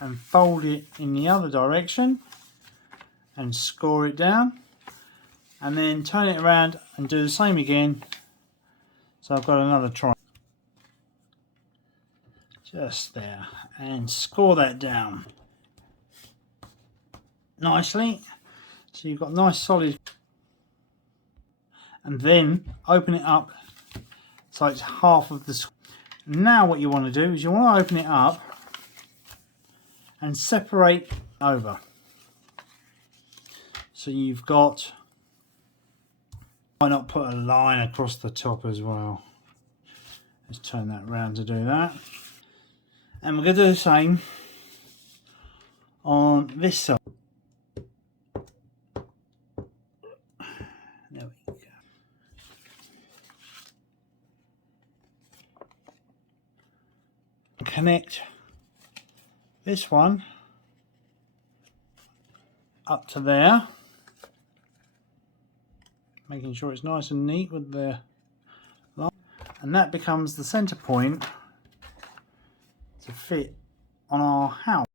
and fold it in the other direction and score it down, and then turn it around and do the same again. So I've got another triangle just there, and score that down nicely so you've got nice solid, and then open it up so it's half of the. Now what you want to do is you want to open it up and separate over, so you've got, why not put a line across the top as well. Let's turn that around to do that, and we're going to do the same on this side. There we go. Connect this one up to there, making sure it's nice and neat with the line, and that becomes the center point to fit on our house.